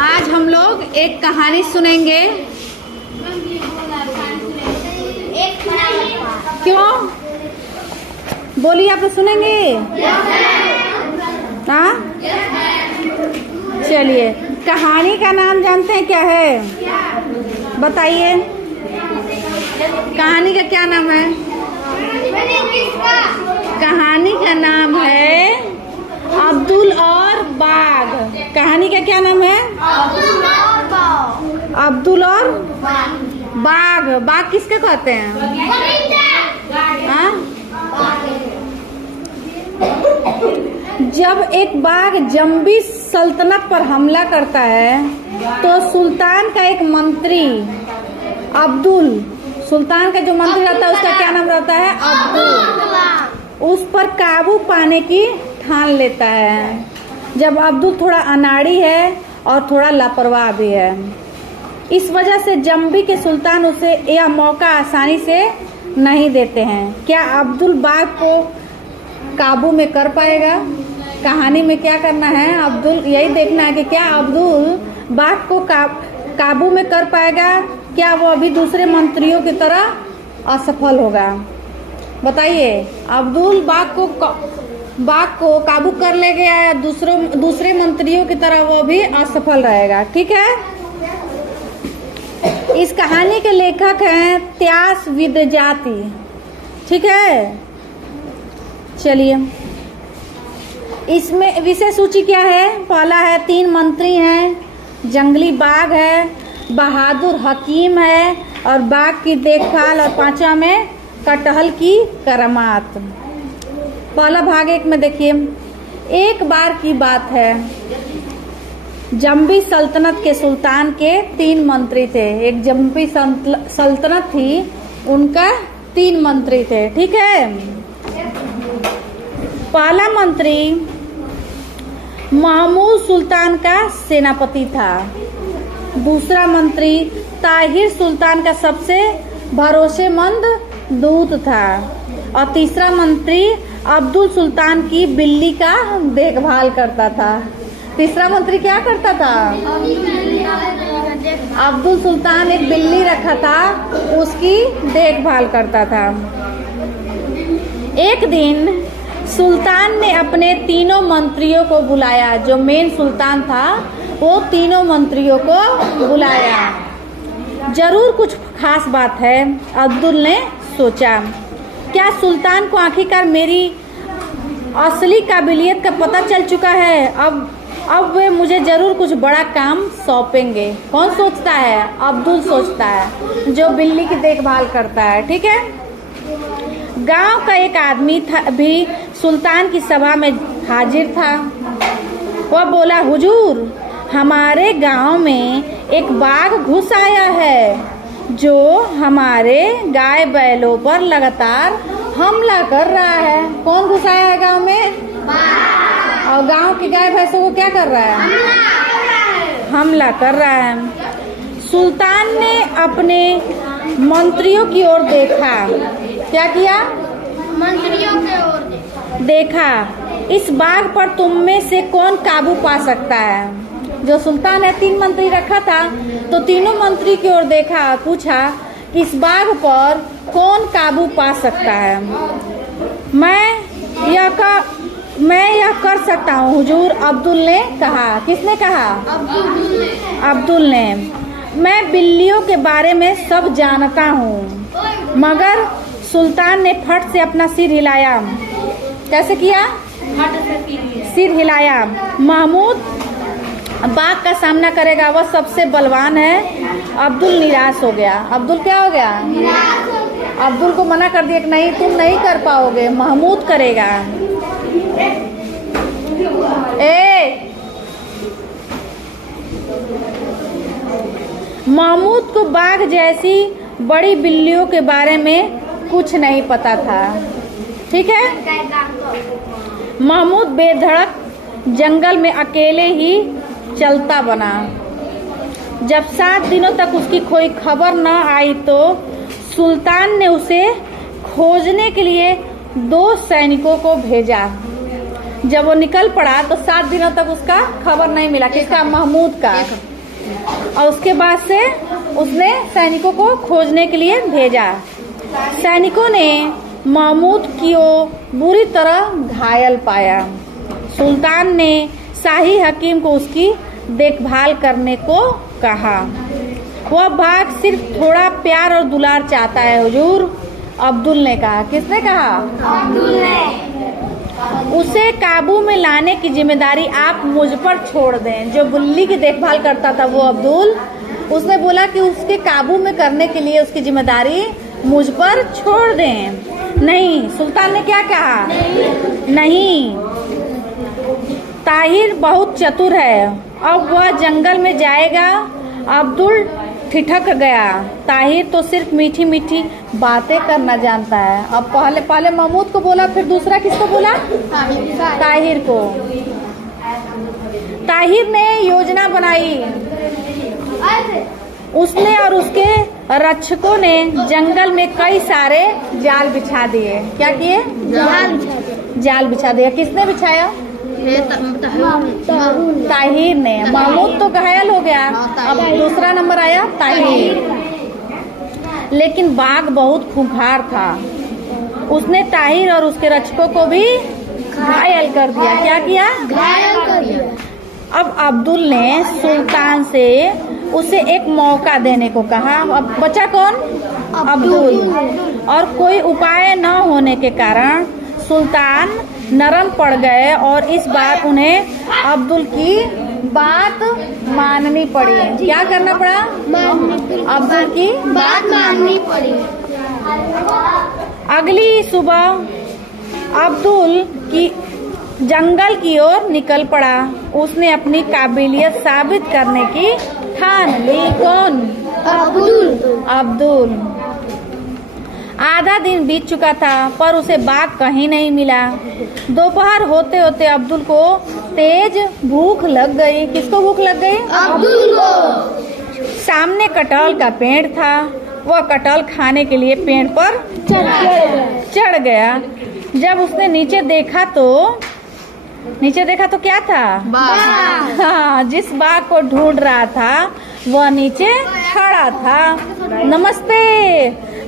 आज हम लोग एक कहानी सुनेंगे। क्यों बोलिए, आप लोग सुनेंगे? हाँ, चलिए। कहानी का नाम जानते हैं क्या है? बताइए, कहानी का क्या नाम है? कहानी का नाम है अब्दुल और बाघ। कहानी का क्या नाम है? अब्दुल और बाघ। बाघ किसके कहते हैं? हाँ? जब एक बाघ जम्बी सल्तनत पर हमला करता है तो सुल्तान का एक मंत्री अब्दुल, सुल्तान का जो मंत्री रहता है उसका क्या नाम रहता है? अब्दुल। उस पर काबू पाने की ठान लेता है। जब अब्दुल थोड़ा अनाड़ी है और थोड़ा लापरवाह भी है, इस वजह से जम्बी के सुल्तान उसे यह मौका आसानी से नहीं देते हैं। क्या अब्दुल बाघ को काबू में कर पाएगा? कहानी में क्या करना है? अब्दुल यही देखना है कि क्या अब्दुल बाघ को काबू में कर पाएगा? क्या वो अभी दूसरे मंत्रियों की तरह असफल होगा? बताइए, अब्दुल बाघ को काबू कर ले गया या दूसरे मंत्रियों की तरह वो भी असफल रहेगा? ठीक है। इस कहानी के लेखक हैं त्यास विद्यार्थी। ठीक है, चलिए। इसमें विषय सूची क्या है? पहला है 3 मंत्री हैं, जंगली बाघ है, बहादुर हकीम है और बाघ की देखभाल, और 5वां में कटहल की करामात। पहला भाग 1 में देखिए। एक बार की बात है, जम्बी सल्तनत के सुल्तान के 3 मंत्री थे। एक जम्बी सल्तनत थी, उनका 3 मंत्री थे। ठीक है। पहला मंत्री महमूद सुल्तान का सेनापति था। दूसरा मंत्री ताहिर सुल्तान का सबसे भरोसेमंद दूत था। और तीसरा मंत्री अब्दुल सुल्तान की बिल्ली का देखभाल करता था। तीसरा मंत्री क्या करता था? अब्दुल सुल्तान एक बिल्ली रखा था, उसकी देखभाल करता था। एक दिन सुल्तान ने अपने 3 मंत्रियों को बुलाया। जो मेन सुल्तान था वो 3 मंत्रियों को बुलाया। जरूर कुछ खास बात है, अब्दुल ने सोचा। क्या सुल्तान को आखिरकार मेरी असली काबिलियत का पता चल चुका है? अब वे मुझे जरूर कुछ बड़ा काम सौंपेंगे। कौन सोचता है? अब्दुल सोचता है, जो बिल्ली की देखभाल करता है। ठीक है। गांव का एक आदमी भी सुल्तान की सभा में हाजिर था। वह बोला, हुजूर, हमारे गांव में एक बाघ घुस आया है जो हमारे गाय बैलों पर लगातार हमला कर रहा है। कौन घुस आया है गांव में? और गांव की गाय भैंसों को क्या कर रहा है? हमला कर रहा है। सुल्तान ने अपने मंत्रियों की ओर देखा। क्या किया? मंत्रियों की ओर देखा। इस बाघ पर तुम में से कौन काबू पा सकता है? जो सुल्तान ने 3 मंत्री रखा था, तो तीनों मंत्री की ओर देखा, पूछा, इस बाघ पर कौन काबू पा सकता है? मैं यह कर सकता हूँ हुजूर, अब्दुल ने कहा। किसने कहा? अब्दुल ने। मैं बिल्लियों के बारे में सब जानता हूँ। मगर सुल्तान ने फट से अपना सिर हिलाया। कैसे किया? सिर हिलाया। महमूद बाघ का सामना करेगा, वह सबसे बलवान है। अब्दुल निराश हो गया। अब्दुल क्या हो गया? अब्दुल को मना कर दिया कि नहीं, तुम नहीं कर पाओगे, महमूद करेगा। महमूद को बाघ जैसी बड़ी बिल्लियों के बारे में कुछ नहीं पता था। ठीक है। महमूद बेधड़क जंगल में अकेले ही चलता बना। जब 7 दिनों तक उसकी कोई खबर न आई तो सुल्तान ने उसे खोजने के लिए 2 सैनिकों को भेजा। जब वो निकल पड़ा तो 7 दिनों तक उसका खबर नहीं मिला। किसका? महमूद का। और उसके बाद से उसने सैनिकों को खोजने के लिए भेजा। सैनिकों ने महमूद को बुरी तरह घायल पाया। सुल्तान ने शाही हकीम को उसकी देखभाल करने को कहा। वह बाघ सिर्फ थोड़ा प्यार और दुलार चाहता है हुजूर, अब्दुल ने कहा। किसने कहा? अब्दुल ने। उसे काबू में लाने की जिम्मेदारी आप मुझ पर छोड़ दें। जो बिल्ली की देखभाल करता था वो अब्दुल, उसने बोला कि उसके काबू में करने के लिए उसकी जिम्मेदारी मुझ पर छोड़ दें। नहीं, सुल्तान ने क्या कहा? नहीं। ताहिर बहुत चतुर है, अब वह जंगल में जाएगा। अब्दुल ठिठक गया। ताहिर तो सिर्फ मीठी मीठी बातें करना जानता है। अब पहले महमूद को बोला, फिर दूसरा किसको बोला? ताहिर को। ताहिर ने योजना बनाई। उसने और उसके रक्षकों ने जंगल में कई सारे जाल बिछा दिए। क्या किए? जाल बिछा दिया। किसने बिछाया? ताहिर ने। महमूद तो घायल हो गया, अब दूसरा नंबर आया ताहिर। लेकिन बाघ बहुत खूंखार था। उसने ताहिर और उसके रक्षकों को भी घायल कर दिया। क्या किया? घायल कर दिया। अब अब्दुल ने सुल्तान से उसे एक मौका देने को कहा। अब बचा कौन? अब्दुल। और कोई उपाय न होने के कारण सुल्तान नरम पड़ गए और इस बार उन्हें अब्दुल की बात माननी पड़ी। क्या करना पड़ा? अब्दुल की बात माननी पड़ी। अगली सुबह अब्दुल की जंगल की ओर निकल पड़ा। उसने अपनी काबिलियत साबित करने की ठान ली। कौन? अब्दुल। आधा दिन बीत चुका था पर उसे बाघ कहीं नहीं मिला। दोपहर होते होते अब्दुल को तेज भूख लग गई। किसको भूख लग गई? अब्दुल को। सामने कटहल का पेड़ था। वह कटहल खाने के लिए पेड़ पर चढ़ गया। जब उसने नीचे देखा तो क्या था? बाघ। हाँ, जिस बाघ को ढूंढ रहा था वह नीचे खड़ा था। नमस्ते,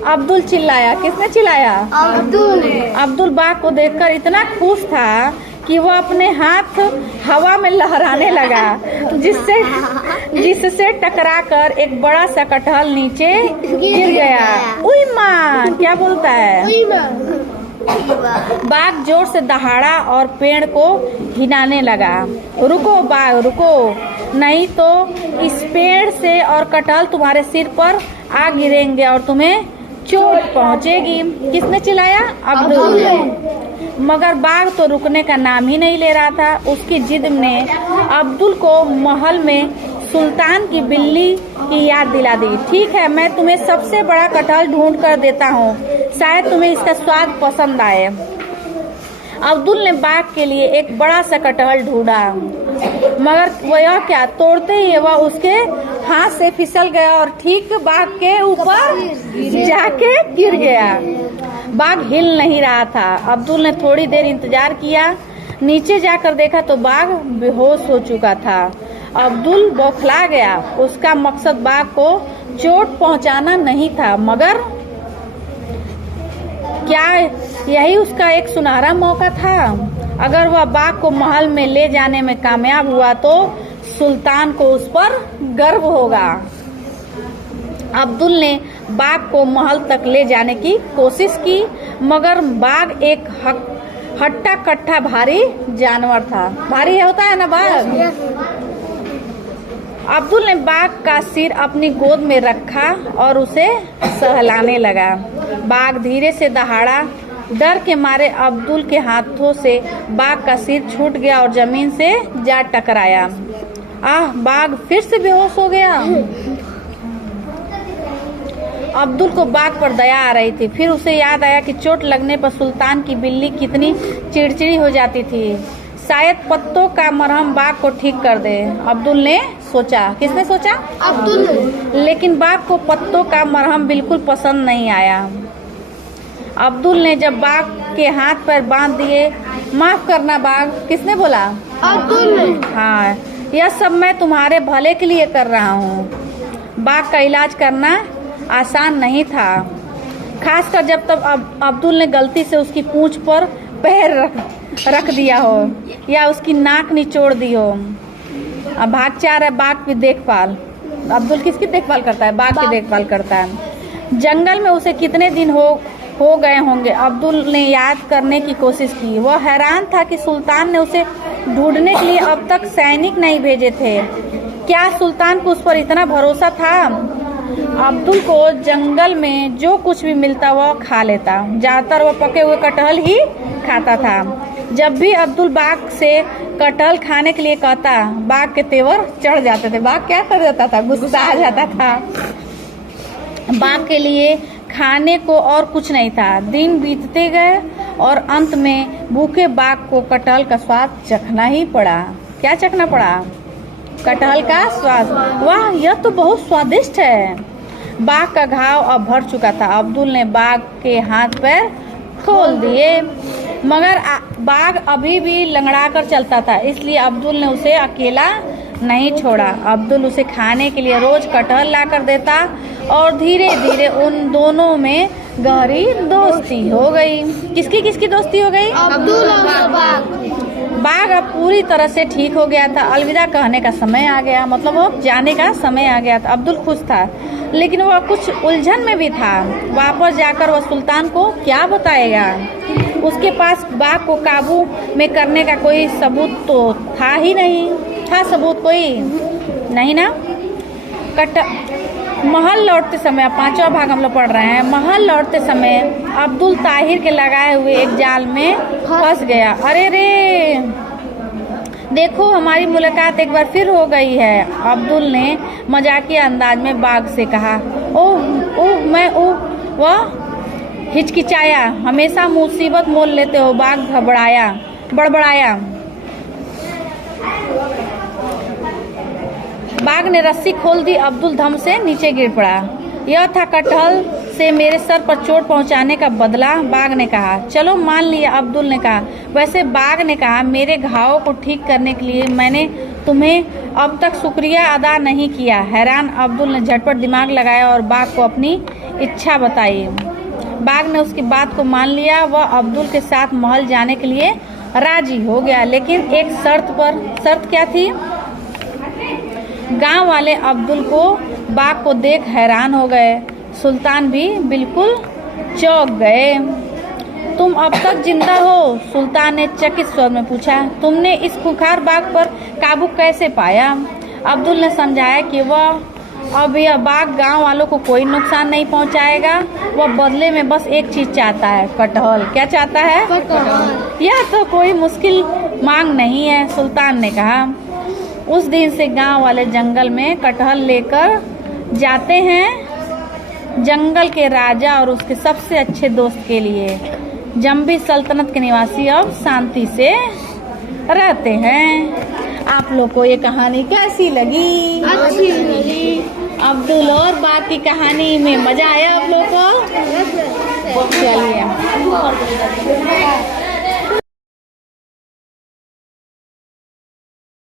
अब्दुल चिल्लाया। किसने चिल्लाया? अब्दुल। अब्दुल बाघ को देखकर इतना खुश था कि वह अपने हाथ हवा में लहराने लगा, जिससे टकराकर एक बड़ा सा कटहल नीचे गिर गया। उई माँ, क्या बोलता है? बाघ जोर से दहाड़ा और पेड़ को हिलाने लगा। रुको बाघ, रुको, नहीं तो इस पेड़ से और कटहल तुम्हारे सिर पर आ गिरेंगे और तुम्हें चोट पहुंचेगी। किसने चिल्लाया? अब्दुल। मगर बाघ तो रुकने का नाम ही नहीं ले रहा था। उसकी जिद ने अब्दुल को महल में सुल्तान की बिल्ली की याद दिला दी। ठीक है, मैं तुम्हें सबसे बड़ा कटहल ढूंढ कर देता हूँ, शायद तुम्हें इसका स्वाद पसंद आए। अब्दुल ने बाघ के लिए एक बड़ा सा कटहल ढूंढा, मगर वह क्या, तोड़ते ही वह उसके हाथ से फिसल गया और ठीक बाघ के ऊपर जाके गिर गया। बाघ हिल नहीं रहा था। अब्दुल ने थोड़ी देर इंतजार किया। नीचे जाकर देखा तो बाघ बेहोश हो चुका था। अब्दुल बौखला गया। उसका मकसद बाघ को चोट पहुंचाना नहीं था, मगर क्या यही उसका एक सुनहरा मौका था? अगर वह बाघ को महल में ले जाने में कामयाब हुआ तो सुल्तान को उस पर गर्व होगा। अब्दुल ने बाघ को महल तक ले जाने की कोशिश की, मगर बाघ एक हट्टा कट्टा भारी जानवर था। भारी होता है ना बाघ। अब्दुल ने बाघ का सिर अपनी गोद में रखा और उसे सहलाने लगा। बाघ धीरे से दहाड़ा। डर के मारे अब्दुल के हाथों से बाघ का सिर छूट गया और जमीन से जा टकराया। बाघ फिर से बेहोश हो गया। अब्दुल को बाघ पर दया आ रही थी। फिर उसे याद आया कि चोट लगने पर सुल्तान की बिल्ली कितनी चिड़चिड़ी हो जाती थी। शायद पत्तों का मरहम बाघ को ठीक कर दे, अब्दुल ने सोचा। किसने सोचा? अब्दुल ने। लेकिन बाघ को पत्तों का मरहम बिल्कुल पसंद नहीं आया। अब्दुल ने जब बाघ के हाथ पैर बांध दिए, माफ करना बाघ। किसने बोला? अब्दुल ने। हाँ, यह सब मैं तुम्हारे भले के लिए कर रहा हूँ। बाघ का इलाज करना आसान नहीं था, खासकर जब तब अब्दुल ने गलती से उसकी पूंछ पर पैर रख दिया हो या उसकी नाक निचोड़ दी हो। अब भाग चाह रहा है बाघ की देखभाल। अब्दुल किसकी देखभाल करता है? बाघ की देखभाल करता है। जंगल में उसे कितने दिन हो गए होंगे, अब्दुल ने याद करने की कोशिश की। वह हैरान था कि सुल्तान ने उसे ढूंढने के लिए अब तक सैनिक नहीं भेजे थे। क्या सुल्तान को उस पर इतना भरोसा था? अब्दुल को जंगल में जो कुछ भी मिलता वह खा लेता। ज़्यादातर वह पके हुए कटहल ही खाता था। जब भी अब्दुल बाघ से कटहल खाने के लिए कहता, बाघ के तेवर चढ़ जाते थे। बाघ क्या कर जाता था? गुस्सा आ जाता था। बाघ के लिए खाने को और कुछ नहीं था। दिन बीतते गए और अंत में भूखे बाघ को कटहल का स्वाद चखना ही पड़ा। क्या चखना पड़ा? कटहल का स्वाद। वाह, यह तो बहुत स्वादिष्ट है। बाघ का घाव अब भर चुका था। अब्दुल ने बाघ के हाथ पैर खोल दिए, मगर बाघ अभी भी लंगड़ा कर चलता था, इसलिए अब्दुल ने उसे अकेला नहीं छोड़ा। अब्दुल उसे खाने के लिए रोज कटहल ला कर देता और धीरे धीरे उन दोनों में गहरी दोस्ती हो गई। किसकी दोस्ती हो गई? अब्दुल और बाघ। बाघ अब पूरी तरह से ठीक हो गया था। अलविदा कहने का समय आ गया, मतलब वो जाने का समय आ गया था। अब्दुल खुश था, लेकिन वह कुछ उलझन में भी था। वापस जाकर वह सुल्तान को क्या बताएगा? उसके पास बाघ को काबू में करने का कोई सबूत तो था ही नहीं। था सबूत कोई? नहीं ना। महल लौटते समय, 5वां भाग हम लोग पढ़ रहे हैं। महल लौटते समय अब्दुल ताहिर के लगाए हुए एक जाल में फंस गया। अरे रे, देखो हमारी मुलाकात एक बार फिर हो गई है, अब्दुल ने मजाकिया अंदाज में बाघ से कहा। वह हिचकिचाया। हमेशा मुसीबत मोल लेते हो, बाघ बड़बड़ाया। बाघ ने रस्सी खोल दी। अब्दुल धम से नीचे गिर पड़ा। यह था कटहल से मेरे सर पर चोट पहुंचाने का बदला, बाघ ने कहा। चलो मान लिया, अब्दुल ने कहा। वैसे बाघ ने कहा, मेरे घावों को ठीक करने के लिए मैंने तुम्हें अब तक शुक्रिया अदा नहीं किया। हैरान अब्दुल ने झटपट दिमाग लगाया और बाघ को अपनी इच्छा बताई। बाघ ने उसकी बात को मान लिया। वह अब्दुल के साथ महल जाने के लिए राजी हो गया, लेकिन एक शर्त पर। शर्त क्या थी? गांव वाले अब्दुल को बाघ को देख हैरान हो गए। सुल्तान भी बिल्कुल चौंक गए। तुम अब तक जिंदा हो? सुल्तान ने चकित स्वर में पूछा। तुमने इस खूंखार बाघ पर काबू कैसे पाया? अब्दुल ने समझाया कि अब यह बाघ गांव वालों को कोई नुकसान नहीं पहुंचाएगा। वह बदले में बस एक चीज चाहता है, कटहल। क्या चाहता है? कटहल। यह तो कोई मुश्किल मांग नहीं है, सुल्तान ने कहा। उस दिन से गांव वाले जंगल में कटहल लेकर जाते हैं, जंगल के राजा और उसके सबसे अच्छे दोस्त के लिए। जंबी सल्तनत के निवासी अब शांति से रहते हैं। आप लोग को ये कहानी कैसी लगी? अच्छी लगी। अब्दुल और बाघ की कहानी में मजा आया आप लोग को? चलिए।